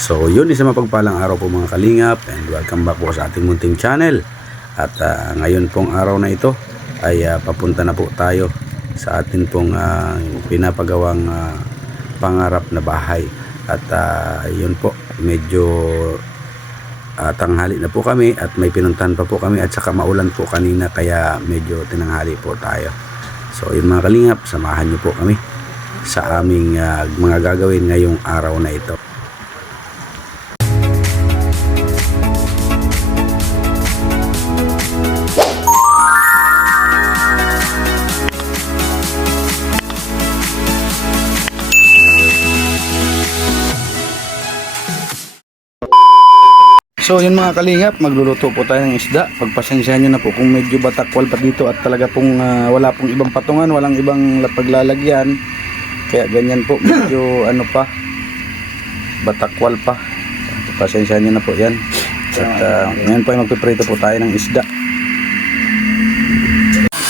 So yun, isang mapagpalang araw po mga kalingap, and welcome back po sa ating munting channel. At ngayon pong araw na ito ay papunta na po tayo sa atin pong pinapagawang pangarap na bahay. At yun po, medyo tanghali na po kami at may pinuntahan pa po kami, at saka maulan po kanina kaya medyo tinanghali po tayo. So yun mga kalingap, samahan niyo po kami sa aming mga gagawin ngayong araw na ito. So yun mga kalingap, magluluto po tayo ng isda. Pagpasensyahan nyo na po kung medyo batakwal pa dito at talaga pong wala pong ibang patungan, walang ibang paglalagyan. Kaya ganyan po, medyo ano pa, batakwal pa. Pagpasensyahan nyo na po yan. At ngayon po ay magpiprito po tayo ng isda.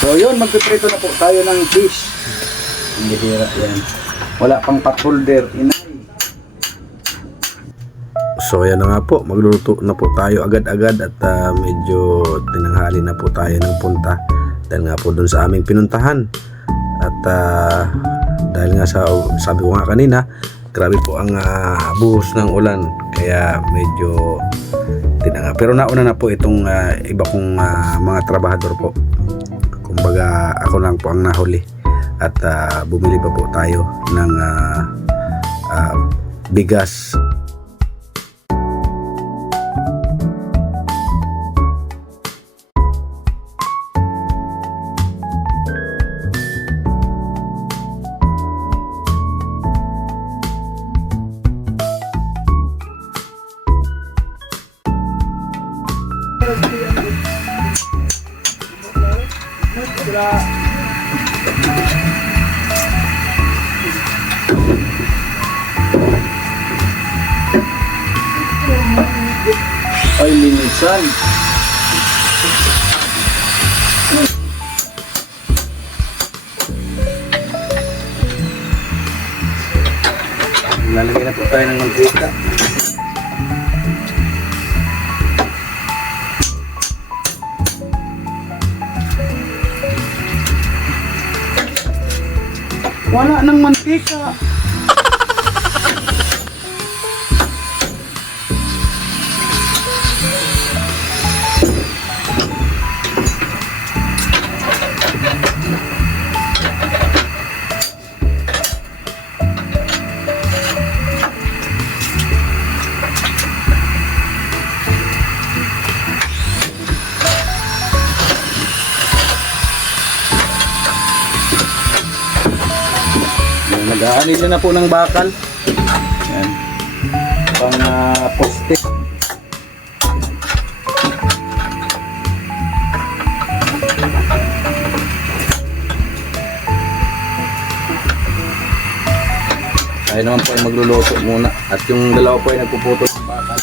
So yun, magpiprito na po tayo ng fish. Hindi hira yan. Wala pang pot holder, So yan na nga po, magluluto na po tayo agad-agad at medyo tinanghali na po tayo ng punta dahil nga po dun sa aming pinuntahan. At dahil nga sabi ko nga kanina, grabe po ang buhos ng ulan kaya medyo tinanga. Pero nauna na po itong iba kong mga trabahador po. Kumbaga ako lang po ang nahuli at bumili pa po tayo ng bigas. Ay, linisan. Lalagyan na po tayo ng mantika. Wala nang mantika. Nag-aanil na po ng bakal. Yan. Pang poste. Tayo naman po ay magluluto muna. At yung dalawa po ay nagpuputol ng bakal.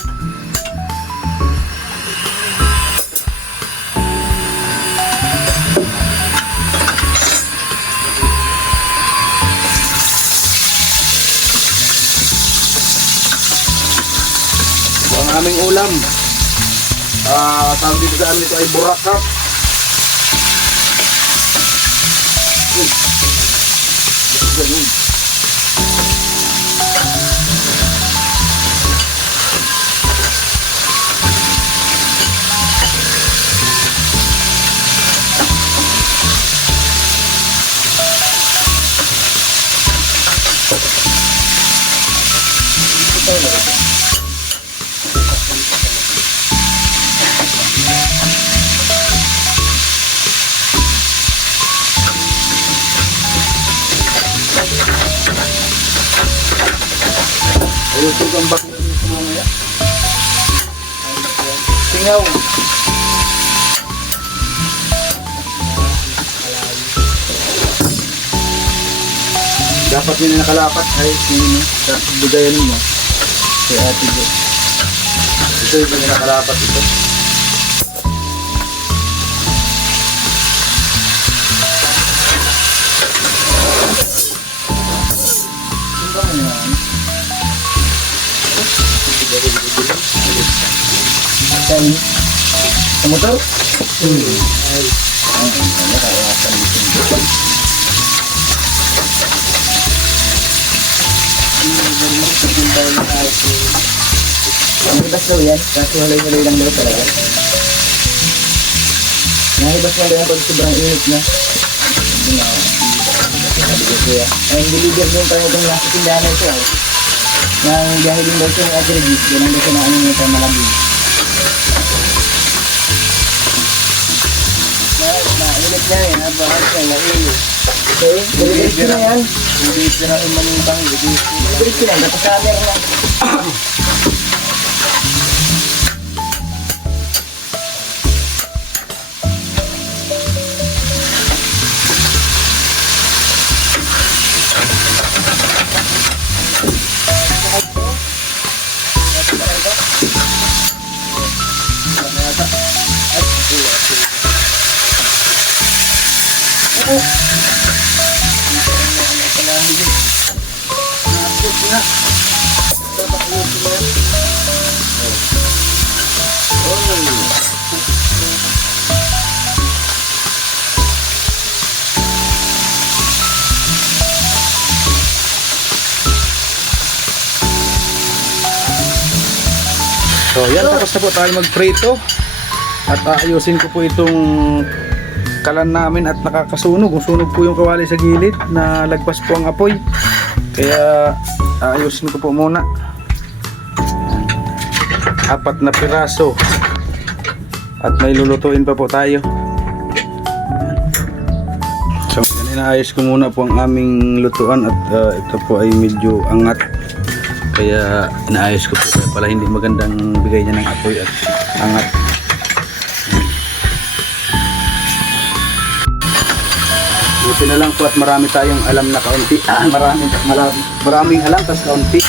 Ang aming ulam, tawag dito sa amin ito ay burakak. Ayun po ang bakit dito mamaya. Singaw. Dapat yun na nakalapat kahit yun sa bugayan mo. Kaya ate ko. Ito yung nakalapat ito. Ano ba yan? Dan sa motor? Nakawasan dito. Nahibas daw yan, kasi halay-halay lang daw talaga. Nahibas lang daw yan pag sobrang init na. Ay, deliver din tayo itong nasa tindahan na ito ay. Nang dahil din daw siya ng aggregate, ganun daw siya na ano nito malamig. Mainit na yan, habang siya naiinit. Okay, delivery na yan. Delivery na yung manibang, delivery na yan, dapat sa camera na. So yan, tapos na po tayo magprito. At aayusin ko po itong kalan namin at nakakasunog. Sunog po yung kawali sa gilid na lagpas po ang apoy. Kaya aayusin ko po muna. 4 na piraso. At may lulutuin pa po tayo. So yan, inaayos ko muna po ang aming lutuan. At ito po ay medyo angat. Kaya inaayos ko po. Kaya pala hindi magandang bigay niya ng apoy at angat. Buti na lang po at marami tayong alam na kaunti. Maraming alam tas kaunti.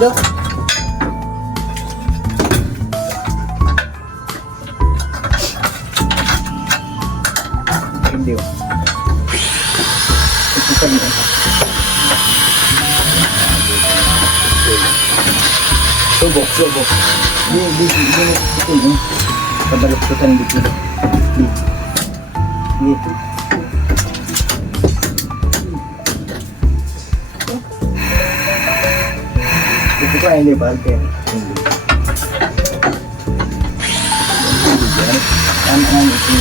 Udah. Hindi. Ito pa rin. Subok. Di. Ito. Kabaluktukan dito. Dito. Ito pa hindi ba? Hindi. Ano ito?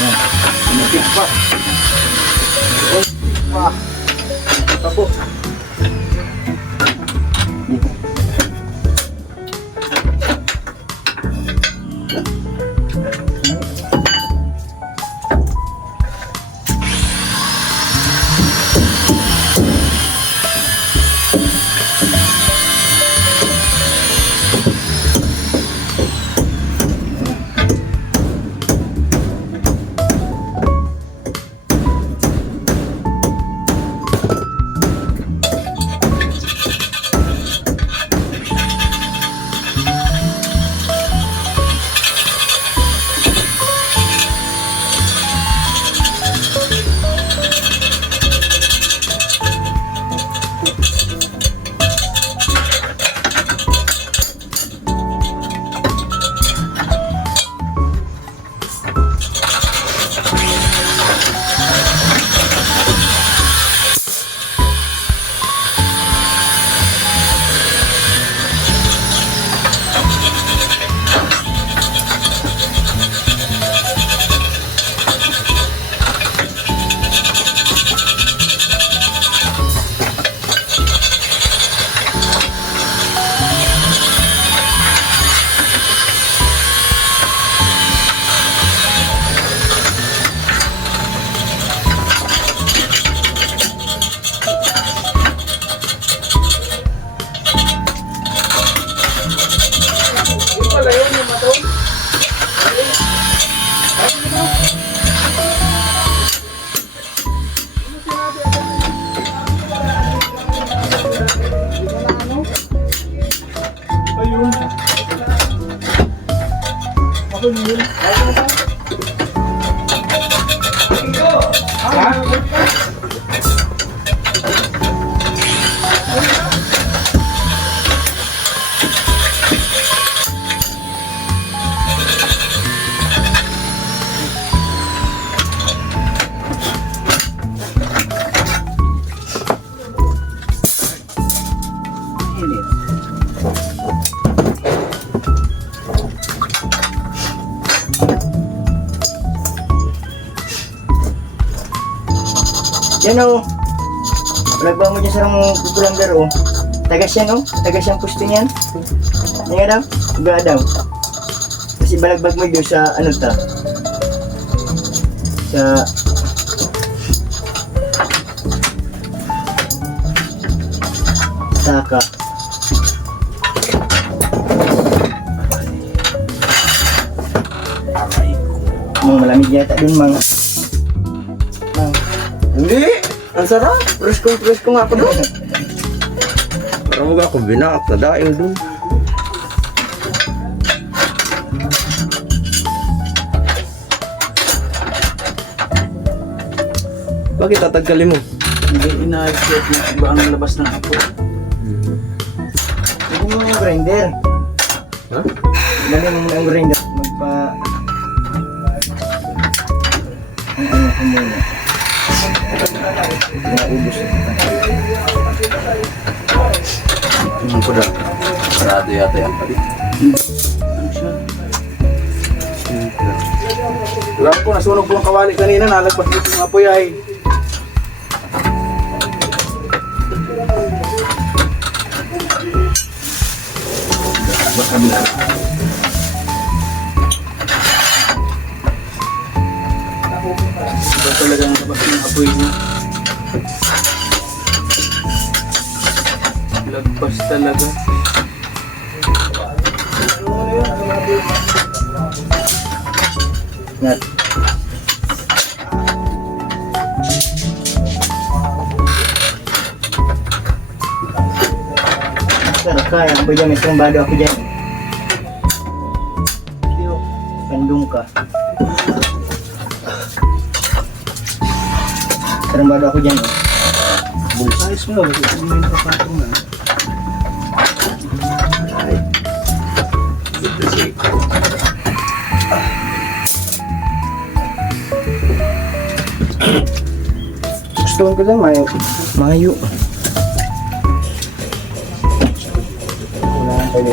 Yan. Pinipit pa. Tapo. Yan o. Balagba mo dyan sa rong kukulanggar o. Tagas yan o. Tagas yung pusto niyan. Yan nga daw. Iba daw. Kasi balagbag mo doon sa ano ta. Sa saka. Malamig yata dun mga. Hindi! Ang sarap! Presko nga ako doon. Parang mga ako binaak na daing dun. Bakit tatagkalin mo? Hindi ina-expect na iba ang labas ng apo. Hindi mo yung grinder. Ha? Dali mo muna yung grinder. Magpa... Ang ano ko muna. Naubos ito. Tingnan ko na. Sarado yata yan pali. Ano siya? Wala ko, nasunog ko ang kawali kanina. Nalagpas dito yung apoy ay. Iba talaga ang labas ng apoy niya. Lagpas talaga. Nat. Sarap kaya ako dyan, isang bado ako dyan. Kandung ka. Sarang bado ako dyan. Bulsayos mo, kasi may nakapatong na. Ay. Gusto ko lang, mayo. Wala nang pwede.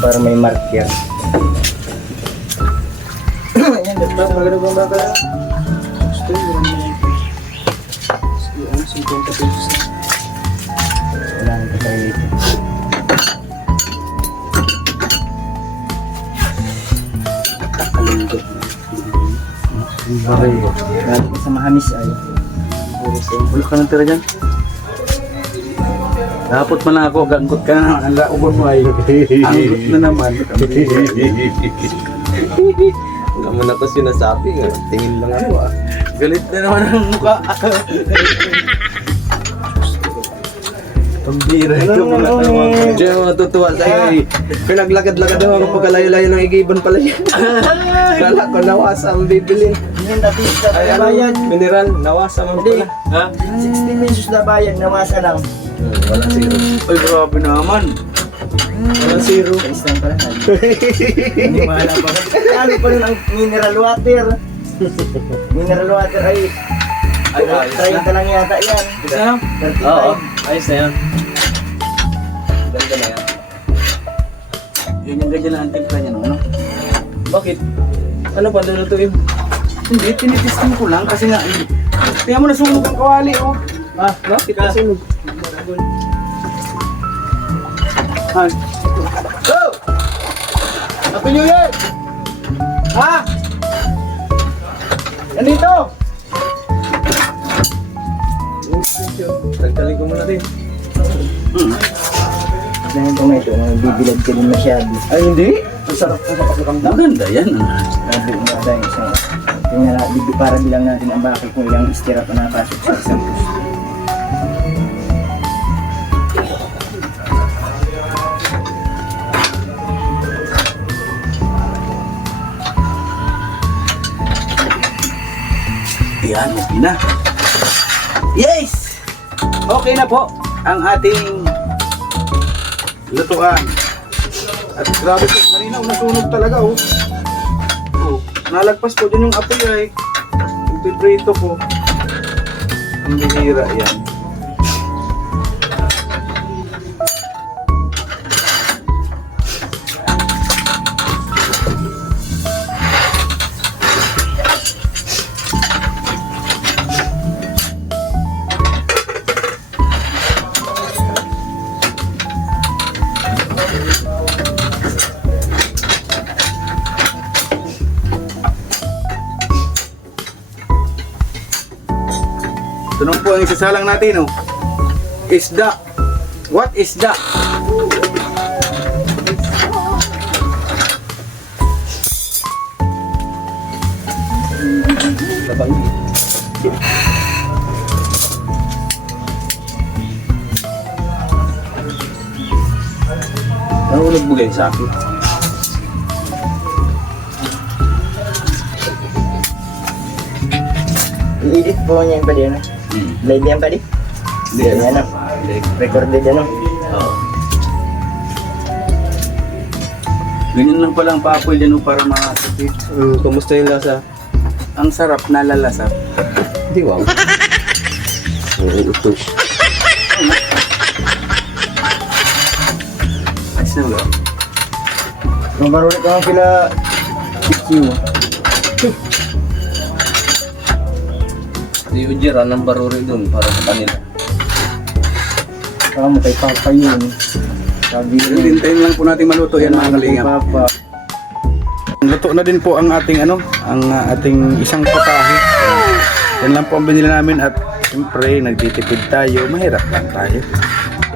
Para may marker. Ayan, dapat magandang baka. Gusto ko lang yan. Gusto ko 50 pesos na. Wala nang pwede dito. Kalungkot na. Baray. Lagi sa mahamis ay. Wala ka nang tira dyan? Dapat man ako, ganggot ka na. Ang laugon mo ay. Anggot na naman. Hanggang mo na ito sinasabi. Tingin lang ako ah. Galit na naman ang mukha. Pambira ito mga tawag. Diyan mga tutuwa sa'yo eh. Pinaglakad-lakad ako pagkalayo-layo ng igiban pala yan. Kala ko nawasa ang bibilin. Yan tapos na bayad. Mineral, nawasa man Hindi. pala. Ha? 60 pesos na bayad, namasa lang. Wala zero. Ay, grabe naman. Wala zero. Guys lang pala. Hindi mahala pa. Ano pa rin ang mineral water? Mineral water ay... Ay, ayos 30 lang yata yan. Isa? 35. Oo, ayos na yan. Ganda na yan. Yun yung ganyan na ang timpla niya, no? Bakit? Ano pa lulutuin? Hindi, tinitesting ko lang kasi nga... Tingnan mo na sumog ang kawali, oh. Ah, bakit nasunog? Han. Go! Happy New Year! Ha? Nandito! Tagtalin ko muna din. Dahil kung ito, bibilad ka din masyado. Ay, hindi. Ang sarap ko makapakamdam. Maganda yan. Grabe mo na tayo isang... Tingnan na, para bilang natin ang bakit kung ilang istirap na napasok sa isang puso. Yan, okay na. Yes! Okay na po ang ating lutuan. At grabe po, kanina nasunog talaga oh. Oh, nalagpas po din yung apoy ay. Piprito po. Ang bihira yan. Ito po ang isasalang natin, oh. Isda. What is that? Nahulog bugay sa akin. I-edit po niya yung pwede ano. Live yan pwede? Hindi yan ano. Recorded ano. Oo. Ganyan lang pala ang pa-apple dyan para makasipit. Kamusta yung lasa? Ang sarap, nalalasap. Hindi, wow. Ito. Ayos na ba? Kung barulit ka kila Q. Si Ujira ng baruri dun para sa kanila. Saka mo kay Papa yun. Sabi yun. Hintayin lang po natin maluto yan mga kalingap. Papa. Luto na din po ang ating ang ating isang putahe. Yan lang po ang binili namin at siyempre nagtitipid tayo, mahirap lang tayo.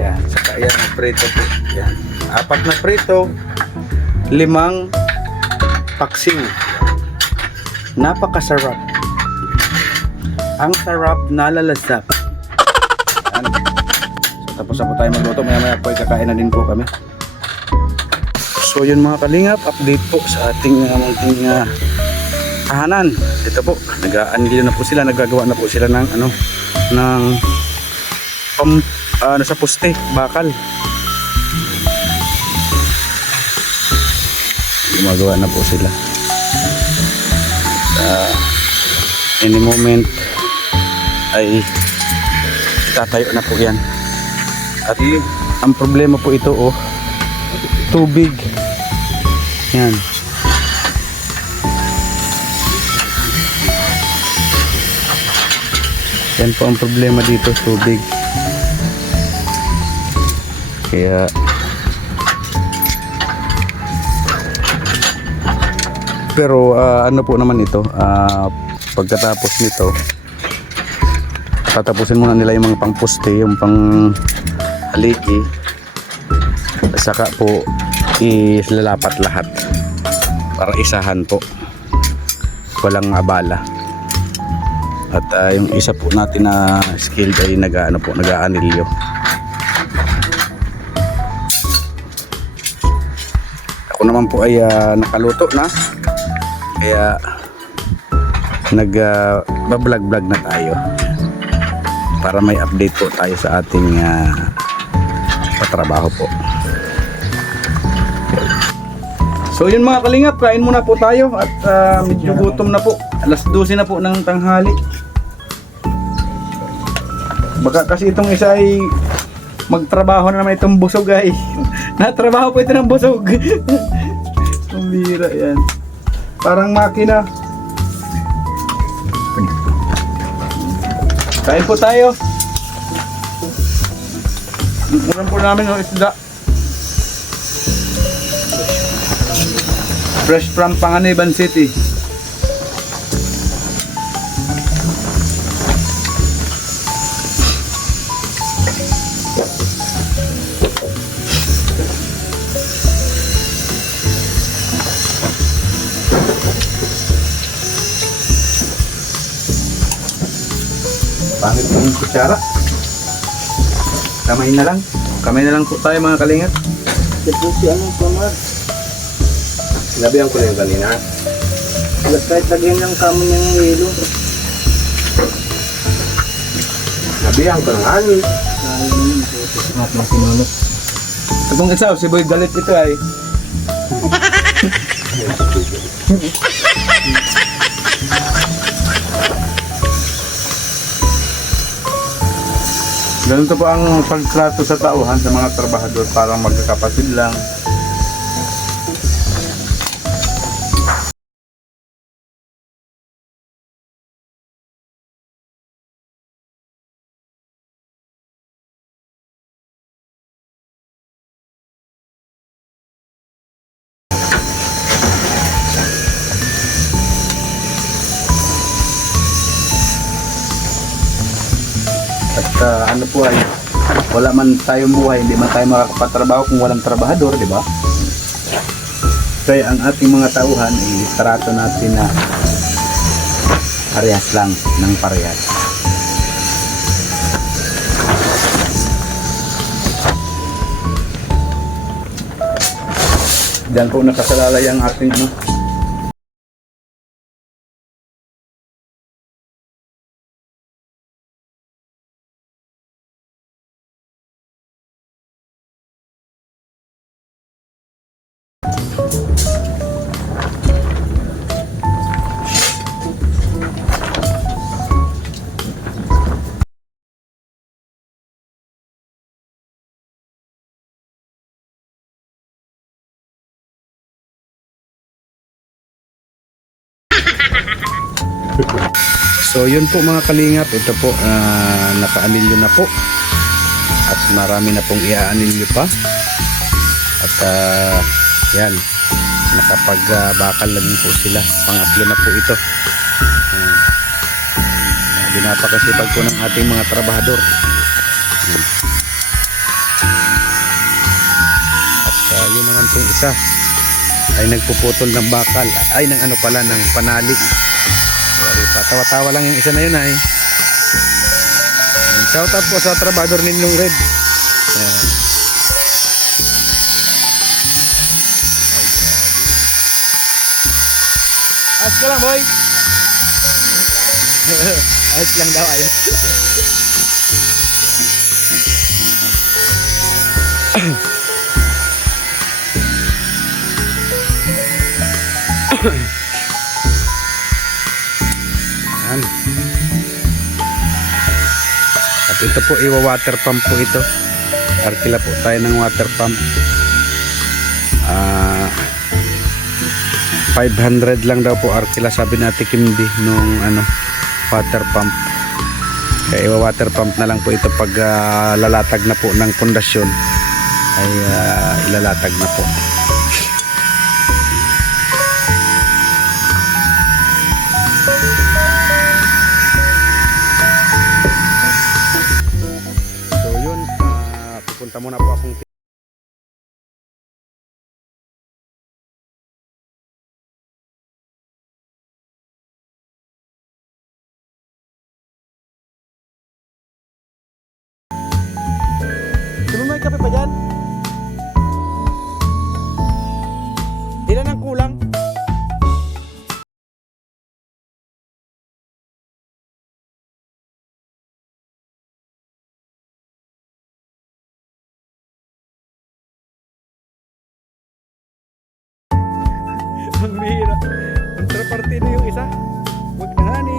Yan, saka yan, prito po. Yan, 4 na prito, 5 paksiw. Napakasarap. Ang sarap, nalalasap. Yan. So, tapos na po tayo magluto, maya po ay kakain na din po kami. So yun mga kalingap, update po sa ating munting tahanan. Ito po, nag-aangilo na po sila, nagagawa na po sila ng sa poste, bakal. Gumagawa na po sila. Any moment ay tatayo na po yan. At ang problema po ito tubig. Yan. Yan po ang problema dito, tubig. Kaya pero ano po naman ito, pagkatapos nito tatapusin muna nila yung mga pangposte, yung pang haligi, saka po ilalapat lahat para isahan po, walang abala. At yung isa po natin na skilled ay nag-aanilyo. Ako naman po ay nakaluto na, kaya nag-vlog na tayo para may update po tayo sa ating patrabaho po. So yun mga kalingap, kain muna po tayo at medyo gutom na po. Alas 12 na po ng tanghali. Baka kasi itong isa ay magtrabaho na naman itong busog ay. Natrabaho po ito ng busog. Ang bira yan. Parang makina. Kain po tayo. Ulam po namin ng isda. Fresh from Panganiban City. Pangit po yung kutsara. Kamay na lang. Kamay na lang po tayo mga kalingap. Ito si ano kamar. Sinabihan ko na yung kanina. Kahit lagyan ng kamo ng yelo. Sabihan ko ng ani. At mga sinunod. Kung isaw, si Boy galit ito ay. Ganito po ang pagtrato sa tauhan sa mga trabahador, parang magkakapatid lang. At ano po ay, wala man tayong buhay, hindi man tayo makakapatrabaho kung walang trabahador, di ba? Kaya ang ating mga tauhan ay trato natin na parehas lang ng parehas. Diyan po nakasalalay ang ating ano, So yun po mga kalingap, ito po nakaanilyo na po at marami na pong iaanilyo pa at yan, nakapagbakal na din po sila, pangatlo na po ito. Napakasipag po ng ating mga trabahador. At yun naman pong isa ay nagpuputol ng bakal, ay ng ano pala, ng panali. Tawa-tawa lang yung isa na yun ay. Shout out po sa trabador ninyong Red. Ayan. Ayos ka lang, boy. Ayos lang daw, ayos. Yan. At ito po iwa-water pump po ito. Arkila po tayo ng water pump. 500 lang daw po arkila, sabi natin Kimdi nung ano, water pump. Kaya iwa-water pump na lang po ito pag lalatag na po ng pundasyon ay ilalatag na po. So yun, pupunta muna po akong may kape pa dyan? Ilan ang kulang? Ang bihira. Kontraparte na yung isa. Wag na hani.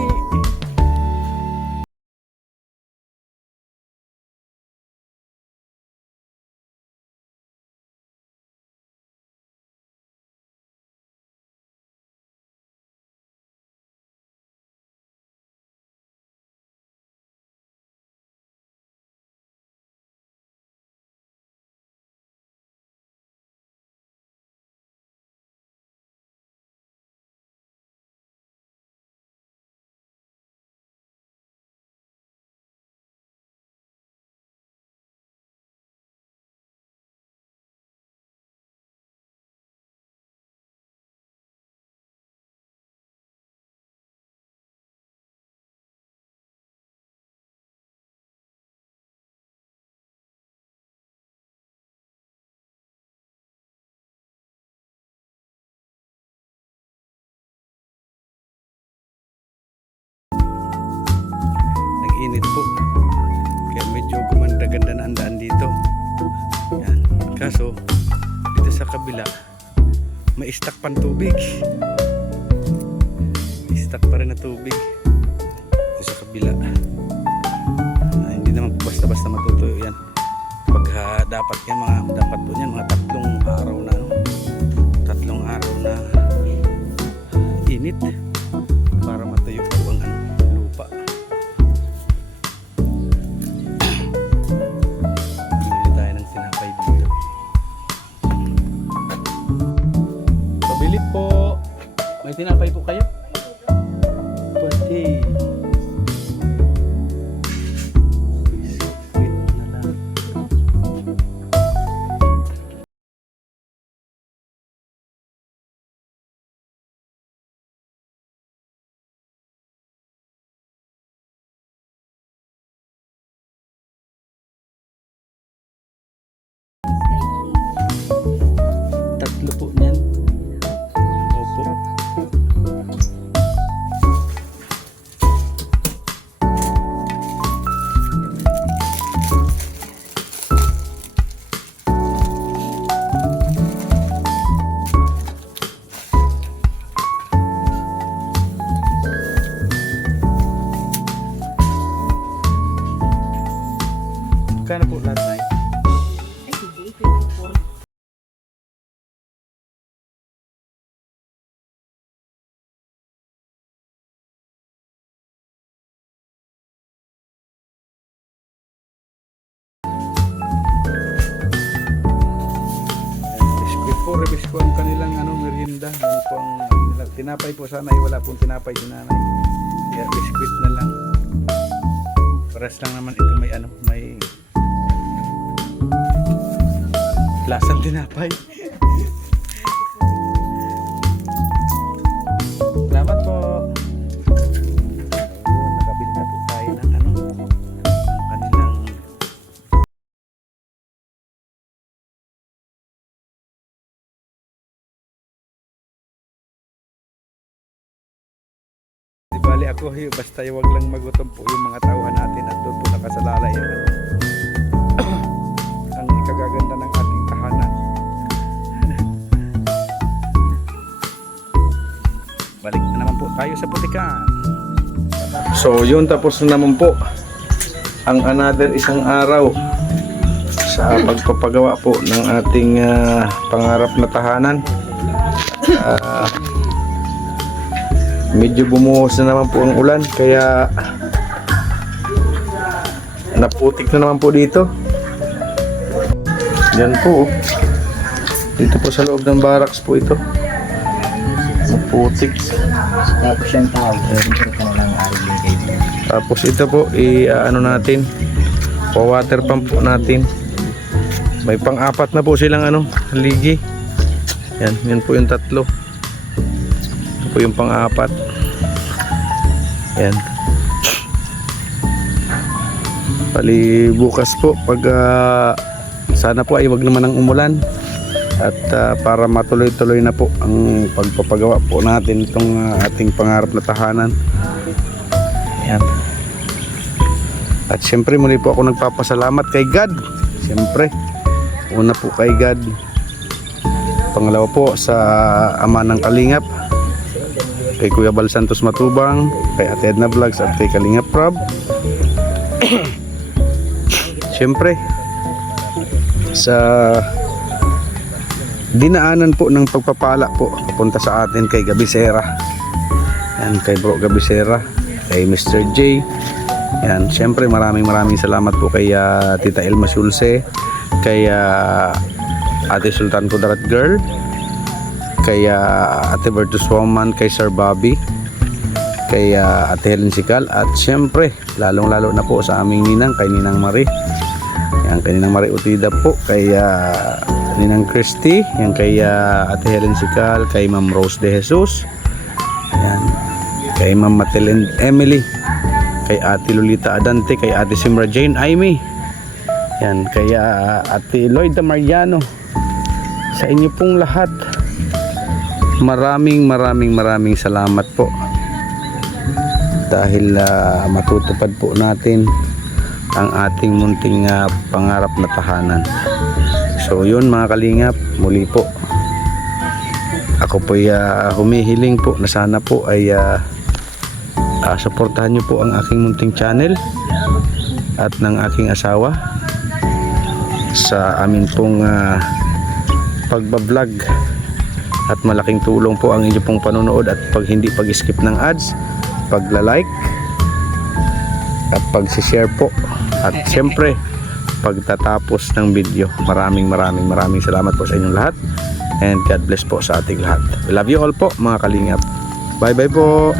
maganda na ang daan dito. Yan. Kaso dito sa kabila may stock pang tubig. Stock pa rin na tubig dito sa kabila. Hindi naman basta-basta matutuyo yan. Pag dapat yan, dapat po yan mga 3 araw na, no? 3 araw na init para matuyo po ang lupa. Bili tayo ng tinapay dito. Pabili po. May tinapay po kayo? Pati. Biskuit na lang. Tatlo po niyan. Opo. Kano po lahat na? Biskuit po, rebis ko ang kanilang merienda. Yan po ang tinapay po, sana ay wala pong tinapay si nanay. Kaya biskuit na lang. Paras lang naman ito may lasang tinapay. Salamat po. Ayun, nakabili na po tayo ng kanilang di bali ako, basta wag lang magutom po yung mga tauhan natin at doon po nakasalalay ang ang ikagaganda ng ating tahanan. Balik na naman po tayo sa putikan. So yun, tapos na naman po ang another isang araw sa pagpapagawa po ng ating pangarap na tahanan. Medyo bumuhos na naman po ang ulan, kaya naputik na naman po dito. Yan po. Dito po sa loob ng barracks po ito. Naputik. Tapos yung tao, ito ka na lang aring kayo. Tapos ito po, natin, water pump po natin. May pang-4 na po silang haligi. Yan po yung 3. Ito po yung pang-4. Yan. Bali bukas po pag sana po ay wag naman ang umulan at para matuloy-tuloy na po ang pagpapagawa po natin itong ating pangarap na tahanan. Yan. At siyempre muli po ako nagpapasalamat kay God. Siyempre, una po kay God. Pangalawa po sa Ama ng Kalingap, kay Kuya Bal Santos Matubang, kay Ate Edna Vlogs at kay Kalingap Rob. Siyempre, sa dinaanan po ng pagpapala po papunta sa atin kay Gabisera. Yan, kay Bro Gabisera, kay Mr. J. Yan, siyempre maraming salamat po kay Tita Elma Sulce, kay Ate Sultan Kudarat Girl, kay Ate Bertus Woman, kay Sir Bobby, kay Ate Helen Sikal, at siyempre lalong-lalo na po sa aming ninang, kay Ninang Marie. Yan, kay Ninang Marie Utida po, kay Ninang Christy, yan kay Ate Helen Sikal, kay Ma'am Rose de Jesus, yan, kay Ma'am Matilend Emily, kay Ate Lolita Adante, kay Ate Simra Jane Aimee, yan, kay Ate Lloyda Mariano. Sa inyo pong lahat, maraming salamat po dahil matutupad po natin ang ating munting pangarap na tahanan. So yun mga kalingap, muli po ako po humihiling po na sana po ay suportahan nyo po ang aking munting channel at ng aking asawa sa amin pong pagbablog, at malaking tulong po ang inyo pong panonood at hindi pag-skip ng ads, pagla-like at pag-share po, at syempre pagtatapos ng video. Maraming salamat po sa inyong lahat, and God bless po sa ating lahat. We love you all po mga kalingap. Bye bye po.